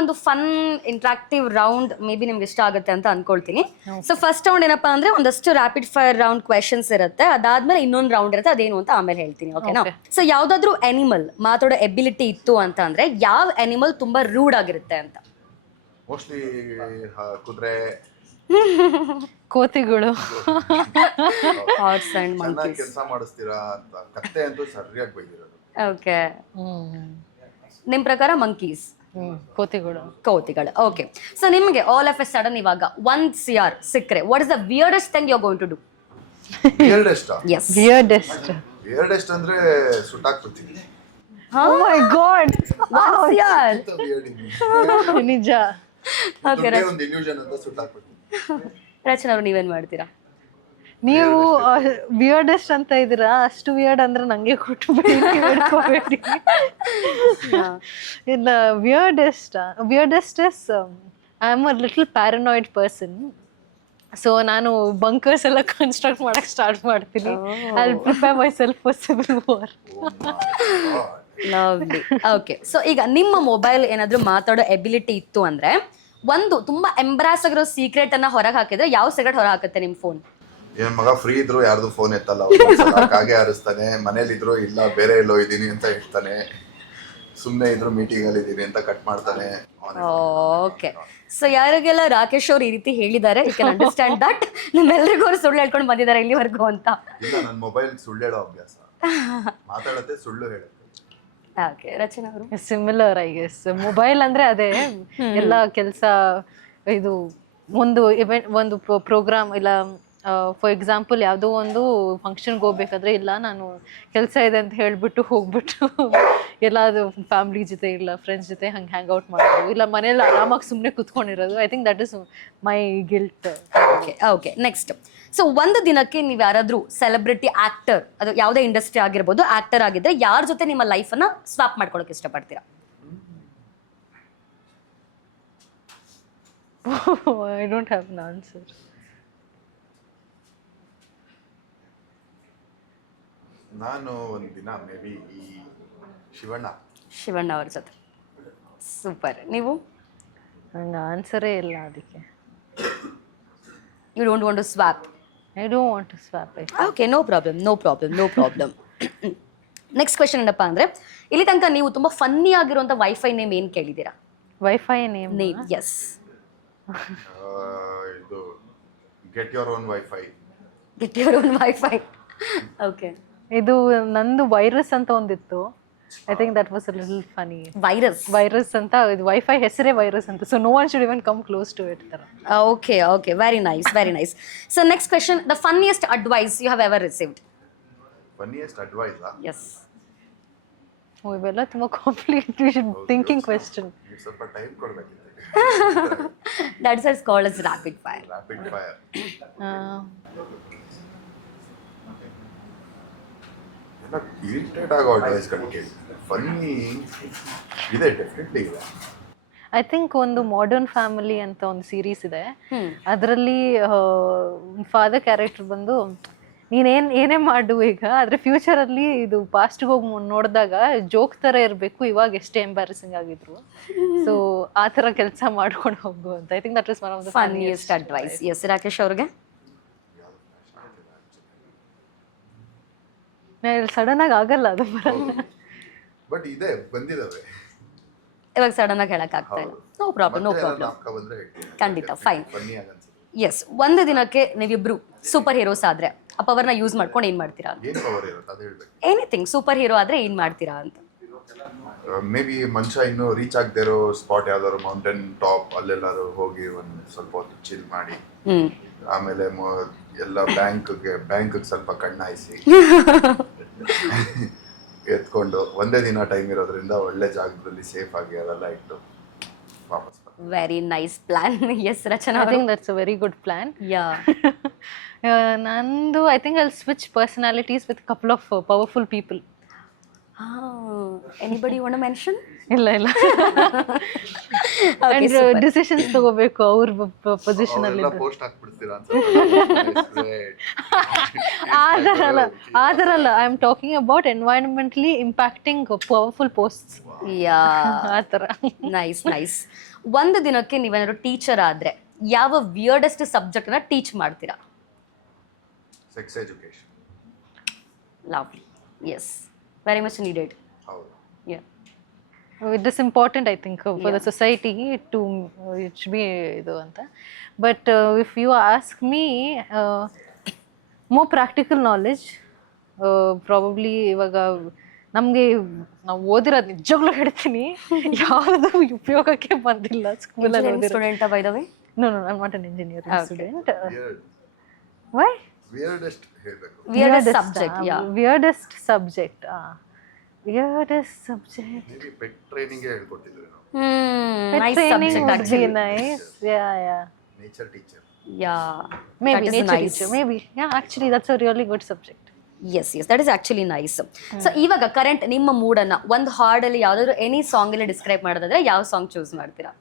ಒಂದು fun interactive round may be ನಿಮ್ಗೆ ಇಷ್ಟ ಆಗುತ್ತೆ ಅಂತ ಅನ್ಕೊಳ್ತೀನಿ. ಸೊ ಫಸ್ಟ್ ರೌಂಡ್ ಏನಪ್ಪಾ ಅಂದ್ರೆ ಒಂದಷ್ಟು ರ್ಯಾಪಿಡ್ ಫೈರ್ ರೌಂಡ್ ಕ್ವೆಶನ್ಸ್ ಇರುತ್ತೆ, ಅದಾದ್ಮೇಲೆ ಇನ್ನೊಂದು ರೌಂಡ್ ಇರುತ್ತೆ, ಅದೇನು ಅಂತ ಆಮೇಲೆ ಹೇಳ್ತೀನಿ. ಓಕೆನಾ? ಸೊ ಯಾವ್ದಾದ್ರು ಅನಿಮಲ್ ಮಾತಾಡೋ ಎಬಿಲಿಟಿ ಇತ್ತು ಅಂತ ಅಂದ್ರೆ ಯಾವ ಅನಿಮಲ್ ತುಂಬಾ ರೂಡ್ ಆಗಿರುತ್ತೆ ಅಂತ? ಮೋಸ್ಟ್ಲಿ ಕುದುರೆ, ಕೋತಿಗಳು. ಹಾರ್ಸ್ ಅಂಡ್ ಚೆನ್ನಾಗಿ ಮಂಕೀಸ್. ಕೆಲಸ ಮಾಡಿಸ್ತೀರಾ ಅಂತ. ಕತ್ತೆ ಅಂತೂ ಸರಿಯಾಗಿ ಬೈದಿರೋದು. ಓಕೆ, ನಿಮ್ ಪ್ರಕಾರ ಮಂಕೀಸ್, ಕೋತಿಗಳು. ಕೋತಿಗಳು. ಓಕೆ, ಸೊ ನಿಮ್ಗೆ ಆಲ್ ಆಫ್ ಎ ಸಡನ್ ಇವಾಗ 1 CR ಸಿಕ್ಕರೆ what is the weirdest thing you are going to do? Weirdest yes, weirdest ಅಂದ್ರೆ ಸುಟ್ಟಾಕ್ಬಿಡ್ತೀನಿ. Oh my god. 1 CR. ನಿಜ. ಓಕೆ, ಒಂದು ಇಲ್ಯೂಷನ್ ಅಂತ ಸುಟ್ಟಾಕ್ಬಿಡ್ತೀನಿ. ರಚನಾ ಅವ್ರು ನೀವೇನ್ ಮಾಡ್ತೀರಾ? ನೀವು ವಿಯರ್ಡೆಸ್ಟ್ ಅಂತ ಇದ್ದೀರಾ, ಅಷ್ಟು ವಿಯರ್ಡ್ ಅಂದ್ರೆ ನಂಗೆ ಕೊಟ್ಟು ಬೇಡಿ. ಇಲ್ಲ, weirdest is I am a little paranoid person. So ನಾನು ಬಂಕರ್ಸ್ ಎಲ್ಲ ಕನ್ಸ್ಟ್ರಕ್ಟ್ ಮಾಡಕ್ ಸ್ಟಾರ್ಟ್ ಮಾಡ್ತೀನಿ. I will prepare myself for civil war. Lovely. Okay, so ಈಗ ನಿಮ್ಮ ಮೊಬೈಲ್ ಏನಾದ್ರೂ ಮಾತಾಡೋ ಎಬಿಲಿಟಿ ಇತ್ತು ಅಂದ್ರೆ ಒಂದು ತುಂಬಾ ಎಂಬ್ರಾಸ್ ಆಗಿರೋ ಸೀಕ್ರೆಟ್ ಅನ್ನ ಹೊರಗೆ ಹಾಕಿದ್ರೆ ಯಾವ ಸೀಕ್ರೆಟ್ ಹೊರ ಹಾಕುತ್ತೆ ನಿಮ್ ಫೋನ್? ಏನ್ ಮಗ ಫ್ರೀ ಇದ್ರು ಯಾರ್ದು ಫೋನ್ ಎತ್ತಲ್ಲ, ಹಾಗೆ ಹಾರಿಸ್ತಾನೆ. ಮನೇಲಿ ಇದ್ರು ಇಲ್ಲ ಬೇರೆ ಎಲ್ಲೋ ಇದ್ದೀನಿ ಅಂತ ಹೇಳ್ತಾನೆ, ಸುಮ್ಮನೆ ಇದ್ರು ಮೀಟಿಂಗ್ ಅಲ್ಲಿ ಇದ್ದೀನಿ ಅಂತ ಕಟ್ ಮಾಡ್ತಾನೆ. ಓಕೆ, ಸೊ ಯಾರಿಗೆಲ್ಲ ರಾಕೇಶ್ ಅವ್ರು ಈ ರೀತಿ ಹೇಳಿದ್ದಾರೆ, ಯು ಕ್ಯಾನ್ ಅಂಡರ್ಸ್ಟ್ಯಾಂಡ್ ದಟ್ ನಿಮ್ಮೆಲ್ಲರಿಗೂ ಅವ್ರು ಸುಳ್ಳು ಹೇಳ್ಕೊಂಡು ಬಂದಿದ್ದಾರೆ ಇಲ್ಲಿವರೆಗೂ ಅಂತ. ಇಲ್ಲ, ನನ್ನ ಮೊಬೈಲ್ ಸುಳ್ಳು ಹೇಳೋ ಅಭ್ಯಾಸ, ಮಾತಾಡತ್ತೆ ಸುಳ್ಳು ಹೇಳುತ್ತೆ. ಓಕೆ, ರಚನಾ ಅವರು? Similar I guess. ಮೊಬೈಲ್ ಅಂದ್ರೆ ಅದೇ ಎಲ್ಲ ಕೆಲಸ. ಇದು ಒಂದು ಇವೆಂಟ್, ಒಂದು ಪ್ರೋಗ್ರಾಮ್, ಇಲ್ಲ ಫಾರ್ ಎಕ್ಸಾಂಪಲ್ ಯಾವುದೋ ಒಂದು ಫಂಕ್ಷನ್ಗೆ ಹೋಗ್ಬೇಕಾದ್ರೆ ಇಲ್ಲ ನಾನು ಕೆಲಸ ಇದೆ ಅಂತ ಹೇಳ್ಬಿಟ್ಟು ಹೋಗ್ಬಿಟ್ಟು ಎಲ್ಲಾದ್ರು ಫ್ಯಾಮಿಲಿ ಜೊತೆ ಇಲ್ಲ ಫ್ರೆಂಡ್ಸ್ ಜೊತೆ ಹಂಗೆ ಹ್ಯಾಂಗ್ ಔಟ್ ಮಾಡೋದು, ಇಲ್ಲ ಮನೇಲಿ ಆರಾಮಾಗಿ ಸುಮ್ಮನೆ ಕುತ್ಕೊಂಡಿರೋದು. I think that is my guilt. Okay, okay, next. So ಒಂದು ದಿನಕ್ಕೆ ನೀವು ಯಾರಾದ್ರೂ ಸೆಲೆಬ್ರಿಟಿ ಆಕ್ಟರ್, ಅದು ಯಾವುದೇ ಇಂಡಸ್ಟ್ರಿ ಆಗಿರ್ಬೋದು, ಆಕ್ಟರ್ ಆಗಿದ್ರೆ ಯಾರ ಜೊತೆ ನಿಮ್ಮ ಲೈಫನ್ನ ಸ್ವಾಪ್ ಮಾಡ್ಕೊಳಕ್ಕೆ ಇಷ್ಟಪಡ್ತೀರಾ? I don't have an answer. ನಾನು ಒಂದು ದಿನ ಮೇ ಬಿ ಈ ಶಿವಣ್ಣ ಅವ್ರ ಜೊತೆ. ಸೂಪರ್. ನೀವು? ನಂಗೆ ಆನ್ಸರೇ ಇಲ್ಲ ಅದಕ್ಕೆ. You don't want to swap? I don't want to swap. Okay, no problem, no problem, no problem. Next question ಏನಪ್ಪಾ ಅಂದ್ರೆ, ಇಲ್ಲಿ ತನಕ ನೀವು ತುಂಬಾ ಫನ್ನಿ ಆಗಿರುವಂತ ವೈಫೈ ನೇಮ್ ಏನ್ ಕೇಳಿದ್ದೀರಾ? Wifi name? ಎಸ್. ಇದು get your own wifi. Get your own wifi. Okay, ಇದು ನಂದು ವೈರಸ್ ಅಂತ ಒಂದಿತ್ತು. I think that was a little funny. Virus ಅಂತ, ಇದು ವೈಫೈ ಹೆಸರೇ ವೈರಸ್ ಅಂತ. So no one should even come close to it ತರ. Okay, okay, very nice, very nice. So next question, the funniest advice you have ever received? Funniest advice? Yes. ಇವೆಲ್ಲ ತುಂಬಾ complicated thinking question. ಸ್ವಲ್ಪ time ಕೊಡಬೇಕಿತ್ತು. That's it's called as rapid fire. Rapid fire. Irritate ಆಗೋ ಅಡ್ವೈಸ್ಗಳು ಕೇಳಿ. Funny ಇದೆ, definitely ಇದೆ. I think ಒಂದು modern family ಅಂತ ಒಂದು ಸೀರೀಸ್ ಇದೆ, ಅದರಲ್ಲಿ ಫಾದರ್ ಕ್ಯಾರೆಕ್ಟರ್ ಬಂದು ಏನೇ ಮಾಡು ಈಗ, ಆದರೆ ಫ್ಯೂಚರಲ್ಲಿ ಇದು ಪಾಸ್ಟ್ಗೆ ಹೋಗಿ ನೋಡಿದಾಗ ಜೋಕ್ ಥರ ಇರಬೇಕು, ಇವಾಗ ಎಷ್ಟೇ ಎಂಬ್ಯಾರಸಿಂಗ್ ಆಗಿದ್ರು. ಸೊ ಆ ಥರ ಕೆಲಸ ಮಾಡ್ಕೊಂಡು ಹೋಗು ಅಂತ. I think that is one of the funniest advice. Yes, Rakesh ಅವ್ರಿಗೆ? ಸಡನ್ ಆಗಿ ಆಗಲ್ಲ, ಅದು ಬರಲ್ಲ. ಬಟ್ ಇದೆ, ಬಂದಿದಾವೆ. ಇವಾಗ ಸಡನ್ ಆಗಿ ಹೇಳಕ್ ಆಗ್ತಾ ಇಲ್ಲ. No problem, no problem. ಖಂಡಿತ, ಫೈನ್. ಎಸ್, ಒಂದು ದಿನಕ್ಕೆ ನೀವಿಬ್ರು ಸೂಪರ್ ಹೀರೋಸ್ ಆದ್ರೆ ಆ ಪವರ್ನ ಯೂಸ್ ಮಾಡ್ಕೊಂಡು ಏನ್ ಮಾಡ್ತೀರಾ? ಎನಿಥಿಂಗ್, ಸೂಪರ್ ಹೀರೋ ಆದ್ರೆ ಏನ್ ಮಾಡ್ತೀರಾ ಅಂತ? ಮೇ ಬಿ ಮನುಷ್ಯ ಇನ್ನೂ ರೀಚ್ ಆಗದೆ ಇರೋ ಸ್ಪಾಟ್ ಯಾವ್ದಾದ್ರು ಮೌಂಟೇನ್ ಟಾಪ್ ಅಲ್ಲೆಲ್ಲಾರು ಹೋಗಿ ಒಂದು ಸ್ವಲ್ಪ ಹೊತ್ತು ಚಿಲ್ ಮಾಡಿ, ಆಮೇಲೆ ಎಲ್ಲ ಬ್ಯಾಂಕ್ ಸ್ವಲ್ಪ ಕಣ್ಣಾಯಿಸಿ ಎತ್ಕೊಂಡು ಒಂದೇ ದಿನ ಟೈಮ್ ಇರೋದ್ರಿಂದ ಒಳ್ಳೆ ಜಾಗದಲ್ಲಿ ಸೇಫ್ ಆಗಿ ಅದೆಲ್ಲ ಇಟ್ಟು ವಾಪಸ್. Very nice plan. Yes, Rachana? I think that's a very good plan. Yeah. ನಂದು I think I'll switch personalities with couple of powerful people. Anybody want to mention? ಇಲ್ಲ ಅಂಡ್ ಡಿಸಿಷನ್ಸ್ ತಗೋಬೇಕು ಅವ್ರ ಪೊಸಿಷನ್ ಅಲ್ಲಿ ಅವರೆಲ್ಲ ಪೋಸ್ಟ್ ಹಾಕ್ಬಿಡ್ತೀರಾ ಅಂತ. ಆ ಥರ ಅಲ್ಲ, I am talking about environmentally impacting powerful post yeah ಆ ಥರ. ನೈಸ್. ಒಂದು ದಿನಕ್ಕೆ ನೀವೇನಾದ್ರು ಟೀಚರ್ ಆದ್ರೆ ಯಾವ ವಿಯರ್ಡೆಸ್ಟ್ ಸಬ್ಜೆಕ್ಟ್ ನ ಟೀಚ್ ಮಾಡ್ತೀರಾ? Sex education. Lovely. Yes, very much needed. ಹೌದು. Yeah. It is important, I think, for the society to it should be ಇದು ಅಂತ. But if you ask me, more practical knowledge, probably ಇವಾಗ ನಮಗೆ ನಾವು ಓದಿರೋದು ನಿಜವಾಗ್ಲೂ ಹೇಳ್ತೀನಿ ಯಾವುದು ಉಪಯೋಗಕ್ಕೆ ಬಂದಿಲ್ಲ ಸ್ಕೂಲಲ್ಲಿ ಓದಿರೋ. Student by the way? No, I'm not an engineering student. Weird. Why? Weirdest ಹೇಳ್ಬೇಕು. Weirdest subject, yeah. Weirdest subject. Weirdest subject. Maybe pet training ಹೇಳ್ಕೊಟ್ಟಿದ್ರು ನಾವು. Pet nice training subject would be actually. nice. Yeah. Nature teacher. Yeah, Maybe that is nature nice. teacher. Maybe. Yeah, actually, that's a really good subject. Yes, that is actually nice. So ಇವಾಗ current ನಿಮ್ಮ ಮೂಡನ್ನ ಒಂದು ಹಾಡಲ್ಲಿ ಯಾವ್ದಾದ್ರು any song ಅಲ್ಲಿ describe ಮಾಡೋದಾದ್ರೆ ಯಾವ song choose ಮಾಡ್ತೀರಾ?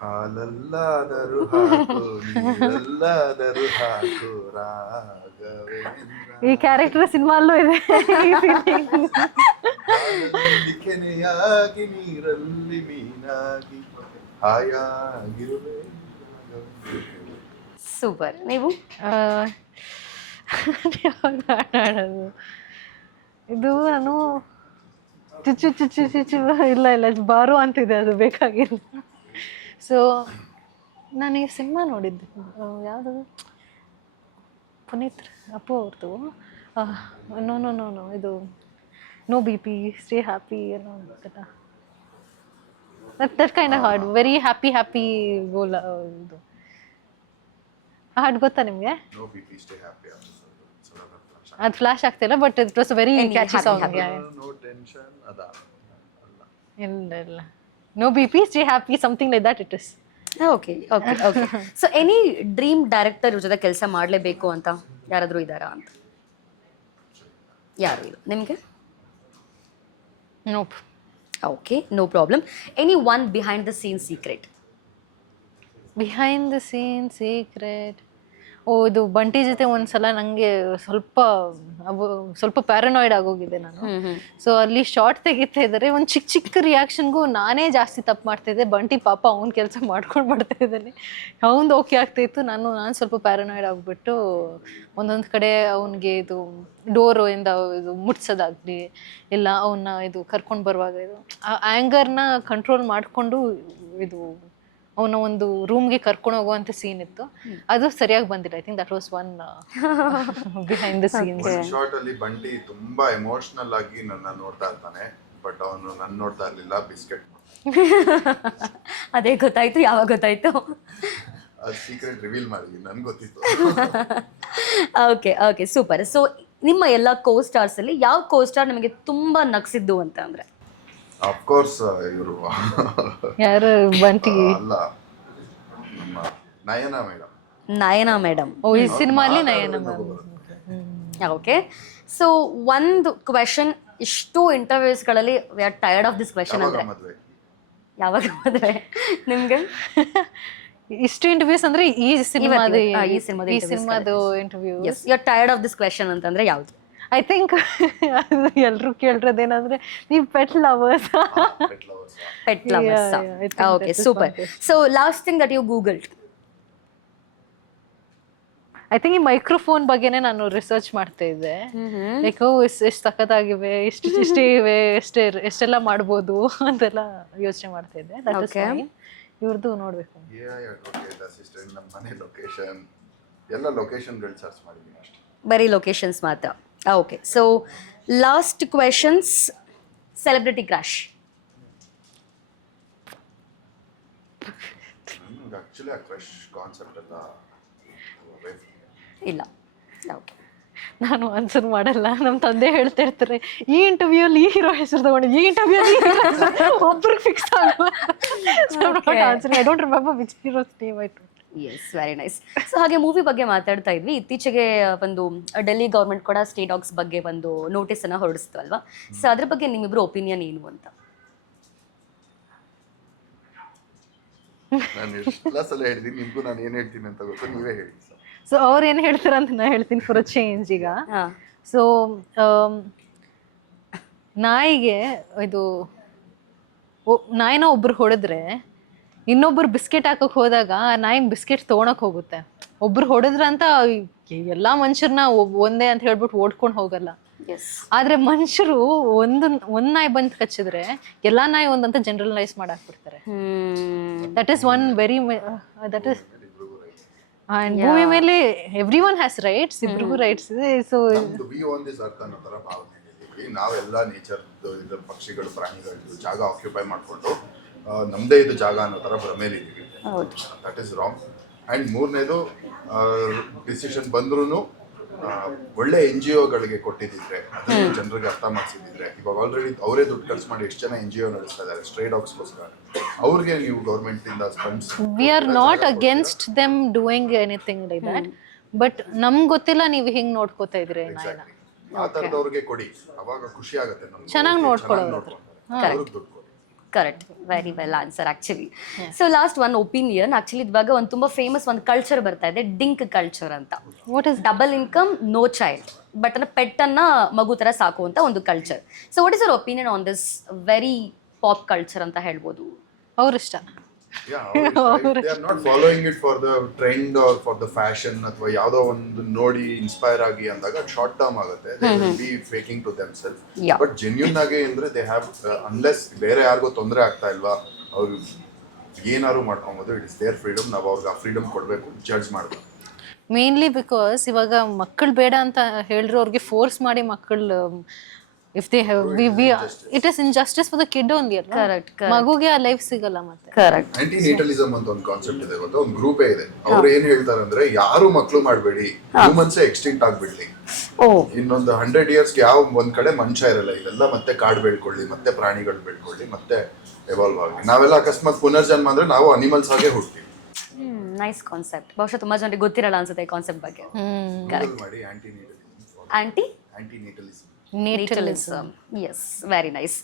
ಹಾಲಲ್ಲಾದರೂ ಹಾಕು ನೀರಲ್ಲಾದರೂ ಹಾಕು ರಾಘವೇಂದ್ರ. ಈ ಕ್ಯಾರೆಕ್ಟರ್ ಸಿನಿಮಾಲ್ಲೂ ಇದೆ. ಹಾಲಲ್ಲಿ ಕೆನೆಯಾಗಿ ನೀರಲ್ಲಿ ಮೀನಾಗಿ ಹಾಯಾಗಿರುವೆ. ಸೂಪರ್. ನೀವು? ಯಾವ್ದು ಹಾಡ್ ಹಾಡೋದು? ಇದು ನಾನು ಚುಚ್ಚು ಚುಚ್ಚು ಚುಚ್ಚು ಇಲ್ಲ ಬಾರು ಅಂತಿದೆ, ಅದು ಬೇಕಾಗಿಲ್ಲ. ಸೊ ನಾನು ಈ ಸಿನಿಮಾ ನೋಡಿದ್ದೆ, ಯಾವುದದು ಪುನೀತ್ ಅಪ್ಪು ಅವ್ರದ್ದು, ನೋ ಇದು no B P stay happy ಏನೋ ಅಂತಾರ. ದಟ್ ಕೈಂಡ್ ಆಫ್ ಹಾಡ್, ವೆರಿ ಹ್ಯಾಪಿ ಗೋಲ್. ಇದು ಹಾಡ್ ಗೊತ್ತಾ ನಿಮಗೆ? No BP stay happy. ಅದು ಫ್ಲಾಶ್ ಆಗ್ತಿಲ್ಲ, but it was very catchy song. No tension ಅದ ಇಲ್ಲ no B P stay happy something like that it is. Okay. So any dream director ಜೊತೆ ಕೆಲಸ ಮಾಡಲೇಬೇಕು ಅಂತ ಯಾರಾದರೂ ಇದ್ದಾರಾ ಅಂತ? ಯಾರು ಇಲ್ಲ ನಿಮಗೆ? Nope. Okay, no problem. Any one behind the scene secret? Behind the scene secret, ಇದು ಬಂಟಿ ಜೊತೆ ಒಂದ್ಸಲ ನನಗೆ ಸ್ವಲ್ಪ ಪ್ಯಾರನಾಯ್ಡ್ ಆಗೋಗಿದೆ ನಾನು. ಸೊ ಅಲ್ಲಿ ಶಾರ್ಟ್ ತೆಗಿತಾ ಇದ್ದಾರೆ, ಒಂದು ಚಿಕ್ಕ ರಿಯಾಕ್ಷನ್ಗೂ ನಾನೇ ಜಾಸ್ತಿ ತಪ್ಪು ಮಾಡ್ತಿದ್ದೆ. ಬಂಟಿ ಪಾಪ ಅವ್ನ ಕೆಲಸ ಮಾಡ್ಕೊಂಡು ಮಾಡ್ತಾ ಇದ್ದಾನೆ, ಅವ್ನು ಓಕೆ ಆಗ್ತಾಯಿತ್ತು. ನಾನು ಸ್ವಲ್ಪ ಪ್ಯಾರನಾಯ್ಡ್ ಆಗಿಬಿಟ್ಟು ಒಂದೊಂದು ಕಡೆ ಅವನಿಗೆ ಇದು ಡೋರು ಇಂದ ಇದು ಮುಟ್ಸೋದಾಗಲಿ, ಇಲ್ಲ ಅವನ್ನ ಇದು ಕರ್ಕೊಂಡು ಬರುವಾಗ ಇದು ಆ ಆ್ಯಂಗರ್ನ ಕಂಟ್ರೋಲ್ ಮಾಡಿಕೊಂಡು ಇದು ಅವನ ಒಂದು ರೂಮ್ಗೆ ಕರ್ಕೊಂಡು ಹೋಗುವಂಥ ಸೀನ್ ಇತ್ತು. ಅದು ಸರಿಯಾಗಿ ಬಂದಿಲ್ಲ. I think that was one behind the scenes. ಒಂದು ಶಾರ್ಟ್ ಅಲ್ಲಿ ಬಂಟಿ ತುಂಬಾ ಎಮೋಷನಲ್ ಆಗಿ ನನ್ನ ನೋಡ್ತಾ ಇರ್ತಾನೆ, ಬಟ್ ಅವನು ನನ್ನ ನೋಡ್ತಾ ಇರ್ಲಿಲ್ಲ, ಬಿಸ್ಕೆಟ್. ಅದೇ ಗೊತ್ತಾಯ್ತು. ಯಾವಾಗ ಗೊತ್ತಾಯ್ತು? ಅದು ಸೀಕ್ರೆಟ್ ರಿವೀಲ್ ಮಾಡಿದ್ವಿ, ನನ್ಗೆ ಗೊತ್ತಿತ್ತು. Okay, super. ಸೊ ನಿಮ್ಮ ಎಲ್ಲ ಕೋ ಸ್ಟಾರ್ಸ್ ಅಲ್ಲಿ ಯಾವ ಕೋ ಸ್ಟಾರ್ ನಿಮಗೆ ತುಂಬಾ ನಗ್ಸಿದ್ದು ಅಂತ ಅಂದ್ರೆ? ಆಫ್ ಕೋರ್ಸ್ ಇವರು ಯಾರು? ಬಂಟಿ ಅಲ್ಲ, ನಮ್ಮ ನಯನಾ ಮೇಡಮ್. ಓ, ಈ ಸಿನಿಮಾಲಿ ನಯನ ಮ್ಯಾಮ್. ಓಕೆ. ಸೊ ಒಂದು ಕ್ವೆಶನ್, ಇಷ್ಟು ಇಂಟರ್ವ್ಯೂಸ್ಗಳಲ್ಲಿ we are tired of this question ಅಂದ್ರೆ ಮದುವೆ. ಯಾವಾಗ ಮದುವೆ ನಿಮ್ಗೆ? ಇಷ್ಟು ಇಂಟರ್ವ್ಯೂಸ್ ಅಂದ್ರೆ ಈ ಸಿನಿಮಾದ interview. Yes, you are tired of this question ಅಂತಂದ್ರೆ ಯಾವುದು? ಐ ಥಿಂಕ್ ಎಲ್ರು ಕೇಳಿರೋದೇನಂದ್ರೆ ನೀವು pet lovers. Pet lovers. Okay, super. So last thing that you googled? I think ಈ ಮೈಕ್ರೋಫೋನ್ ಬಗ್ಗೆನೇ ನಾನು ರಿಸರ್ಚ್ ಮಾಡ್ತಾ ಇದ್ದೆ. ಲೈಕ್ ಎಷ್ಟು ಸಖತ್ತಾಗಿವೆ, ಇಷ್ಟೇ ಇವೆ, ಎಷ್ಟೆಲ್ಲ ಮಾಡ್ಬೋದು ಅಂತೆಲ್ಲ ಯೋಚನೆ ಮಾಡ್ತಾ ಇದ್ದೆ. ಇವ್ರದ್ದು ನೋಡ್ಬೇಕು. ನಮ್ಮ ಮನೆ ಲೊಕೇಶನ್ ಎಲ್ಲ ಲೊಕೇಶನ್ಗಳು ಸರ್ಚ್ ಮಾಡಿದ್ದೀನಿ ಅಷ್ಟೇ. ಬರೀ ಲೊಕೇಶನ್ಸ್ ಮಾತ್ರ. Okay. So last questions, celebrity crush? Actually ಆ ಕ್ರಶ್ ಕಾನ್ಸೆಪ್ಟ್ ಎಲ್ಲ ಇಲ್ಲ. ಓಕೆ, ನಾನು ಆನ್ಸರ್ ಮಾಡಲ್ಲ. ನಮ್ಮ ತಂದೆ ಹೇಳ್ತಾ ಇರ್ತಾರೆ, ಈ ಇಂಟರ್ವ್ಯೂ ಅಲ್ಲಿ ಈ ಹೀರೋ ಹೆಸರು ತಗೊಂಡು, ಈ ಇಂಟರ್ವ್ಯೂ ಒಬ್ರಿಗೆ ಫಿಕ್ಸ್ ಆಗುವ. I don't remember which hero's name I too. Yes, very nice. So ಹಾಗೆ ಮೂವಿ ಬಗ್ಗೆ ಮಾತಾಡ್ತಾ ಇದ್ವಿ. ಇತ್ತೀಚೆಗೆ ಒಂದು ಡೆಲ್ಲಿ ಗೌರ್ಮೆಂಟ್ ಕೂಡ ಸ್ಟೇ ಡಾಗ್ಸ್ ಬಗ್ಗೆ ಒಂದು ನೋಟಿಸ್ ಅನ್ನ ಹೊರಡಿಸ್ತು ಅಲ್ವಾ? ಸೊ ಅದ್ರ ಬಗ್ಗೆ ನಿಮ್ಮಿಬ್ರು ಒಪಿನಿಯನ್ ಏನು ಅಂತ? ನಾನು ಎಲ್ಲ ಸಲ ಹೇಳಿದ್ದೀನಿ, ನಿಮ್ಗೂ ನಾನು ಏನು ಹೇಳ್ತೀನಿ ಅಂತ ಗೊತ್ತು, ನೀವೇ ಹೇಳಿ. ಸೊ ಅವ್ರು ಏನು ಹೇಳ್ತಾರೆ ಅಂತ ನಾ ಹೇಳ್ತೀನಿ ಫಾರ್ ಅ ಚೇಂಜ್ ಈಗ. ಸೊ ನಾಯಿಗೆ ಇದು ನಾಯಿನ ಒಬ್ರು ಹೊಡೆದ್ರೆ ಇನ್ನೊಬ್ರು ಬಿಸ್ಕೆಟ್ ಹಾಕಕ್ ಹೋದಾಗ ನಾಯಿಗೆ ಬಿಸ್ಕೆಟ್ ತೊಗೊಳಕ್ ಹೋಗುತ್ತೆ. ಒಬ್ರು ಹೊಡೆದ್ರ ಅಂತ ಎಲ್ಲಾ ಮನುಷ್ಯರನ್ನ ಒಂದೇ ಅಂತ ಹೇಳ್ಬಿಟ್ಟು ಓಡ್ಕೊಂಡು ಹೋಗಲ್ಲ. ಆದ್ರೆ ಮನುಷ್ಯರು ಒಂದ್ ನಾಯಿ ಬಂದ್ ಕಚ್ಚಿದ್ರೆ ಎಲ್ಲಾ ನಾಯಿ ಒಂದಂತ ಜನರಲೈಸ್ ಮಾಡಾಕ್ಬಿಡ್ತಾರೆ. That is one very that is and ಭೂಮಿ ಮೇಲೆ ಎವ್ರಿ ಒನ್ ಹ್ಯಾಸ್ ರೈಟ್ಸ್, ಇಬ್ರಿಗೂ ರೈಟ್ಸ್ ಇದೆ. ಸೊ ವಿ ಓನ್ ದಿಸ್ ಅರ್ಥ ಅನ್ನೋ ತರ ಭಾವನೆ ಹೇಳಿದ್ವಿ. ನಾವೆಲ್ಲ ನೇಚರ್ ಇದು ಪಕ್ಷಿಗಳು ಪ್ರಾಣಿಗಳು ಜಾಗ ಆಕ್ಯುಪೈ ಮಾಡ್ಕೊಂಡು ನಮ್ದೇ ಇದು ಜಾಗ ಅನ್ನೋ ತರ ಭ್ರಮೇಲಿದ್ದೀವಿ. That is wrong. ಅಂಡ್ ಮೂರನೇದು ಡಿಸಿಷನ್ ಬಂದ್ರೂ ಒಳ್ಳೆ NGOಗಳಿಗೆ ಕೊಟ್ಟಿದ್ದಿದ್ರೆ, ಅದನ್ನು ಜನರಿಗೆ ಅರ್ಥ ಮಾಡಿಸಿದ್ರೆ, ಇವಾಗ ಆಲ್ರೆಡಿ ಅವರೇ ದುಡ್ಡು ಖರ್ಚು ಮಾಡಿ ಎಷ್ಟು ಜನ NGO ನಡೆಸ್ತಾ ಇದ್ದಾರೆ ಸ್ಟ್ರೇ ಡಾಗ್ಸ್ಗೋಸ್ಕರ. ಅವ್ರಿಗೆ ನೀವು ಗೌರ್ಮೆಂಟ್ ಇಂದ we are not against them doing anything like that, but ನಮ್ಗೆ ಗೊತ್ತಿಲ್ಲ ನೀವು ಹಿಂಗ್ ನೋಡ್ಕೋತಾ ಇದ್ರಿ ನಾಯಿನ. ಆ ಥರದವ್ರಿಗೆ ಕೊಡಿ, ಅವಾಗ ಖುಷಿ ಆಗುತ್ತೆ ನಮ್ಗೆ. ಚೆನ್ನಾಗಿ ನೋಡ್ಕೊಳ್ಳೋದು. Correct, very well answer actually. So last one opinion. Actually ಇವಾಗ ಒಂದು ತುಂಬಾ ಫೇಮಸ್ ಒಂದು ಕಲ್ಚರ್ ಬರ್ತಾ ಇದೆ, ಡಿಂಕ್ ಕಲ್ಚರ್ ಅಂತ. What is double income no child, but pet ಅನ್ನ ಮಗು ತರ ಸಾಕುವಂತ ಒಂದು culture. So what is your opinion on this very pop culture ಅಂತ ಹೇಳ್ಬೋದು? ಅವ್ರಿಷ್ಟ. they are not following it for the trend or for the fashion ಅಥವಾ ಯಾವುದೋ ಒಂದು ನೋಡಿ ಇನ್ಸ್ಪೈರ್ ಆಗಿ ಅಂದಾಗ ಶಾರ್ಟ್ ಟರ್ಮ್ ಆಗುತ್ತೆ. they will be faking to themselves. but genuine ಆಗಿ ಅಂದ್ರೆ they have unless ಬೇರೆ ಯಾರಿಗೂ ತೊಂದರೆ ಆಗ್ತಾ ಇಲ್ವಾ, ಅವ್ರು ಏನಾದ್ರು ಮಾಡ್ಕೊಬೋದು, ಇಟ್ ಇಸ್ ದೇರ್ ಫ್ರೀಡಮ್. ನಾವು ಅವ್ರಿಗೆ ಆ ಫ್ರೀಡಮ್ ಕೊಡಬೇಕು, ಜಡ್ಜ್ ಮಾಡಬೇಕು. ಮೇನ್ಲಿ ಬಿಕಾಸ್ ಇವಾಗ ಮಕ್ಕಳು ಬೇಡ ಅಂತ ಹೇಳಿದ್ರು ಅವ್ರಿಗೆ ಫೋರ್ಸ್ ಮಾಡಿ ಮಕ್ಕಳು if they have it is injustice for the kid only ಅಲ್ವಾ. ಕರೆಕ್ಟ್, ಮಗುಗೆ ಆ ಲೈಫ್ ಸಿಗಲ್ಲ ಮತ್ತೆ. ಕರೆಕ್ಟ್. ಆಂಟಿ ನೇಟಲಿಸಮ್ ಅಂತ ಒಂದು ಕಾನ್ಸೆಪ್ಟ್ ಇದೆ ಗೊತ್ತಾ, ಒಂದು ಗ್ರೂಪೇ ಇದೆ. ಅವ್ರು ಏನ್ ಹೇಳ್ತಾರೆ ಅಂದ್ರೆ, ಯಾರು ಮಕ್ಳು ಮಾಡಬೇಡಿ, ಹ್ಯೂಮನ್ಸೇ ಎಕ್ಸ್ಟಿಂಕ್ಟ್ ಆಗ್ಬಿಡ್ಲಿ. ಇನ್ನೊಂದು 100 years ಯಾವ ಒಂದ್ ಕಡೆ ಮನುಷ್ಯ ಇರಲ್ಲ, ಇದೆಲ್ಲ ಮತ್ತೆ ಕಾಡು ಬೆಳ್ಕೊಳ್ಳಿ, ಮತ್ತೆ ಪ್ರಾಣಿಗಳು ಬೆಳ್ಕೊಳ್ಳಿ, ಮತ್ತೆ ಎವಾಲ್ವ್ ಆಗಿ ನಾವೆಲ್ಲ ಅಕಸ್ಮಾತ್ ಪುನರ್ಜನ್ಮ ಅಂದ್ರೆ ನಾವು ಅನಿಮಲ್ಸ್ ಆಗೇ ಹುಡ್ತೀವಿ. Nice concept. ಬಹುಶಃ ತುಂಬಾ ಜನರಿಗೆ ಗೊತ್ತಿರಲ್ಲ ಅನ್ಸುತ್ತೆ ಈ ಕಾನ್ಸೆಪ್ಟ್ ಬಗ್ಗೆ. ಮಾಡಿ anti anti natalism. Natalism. Yes, very nice.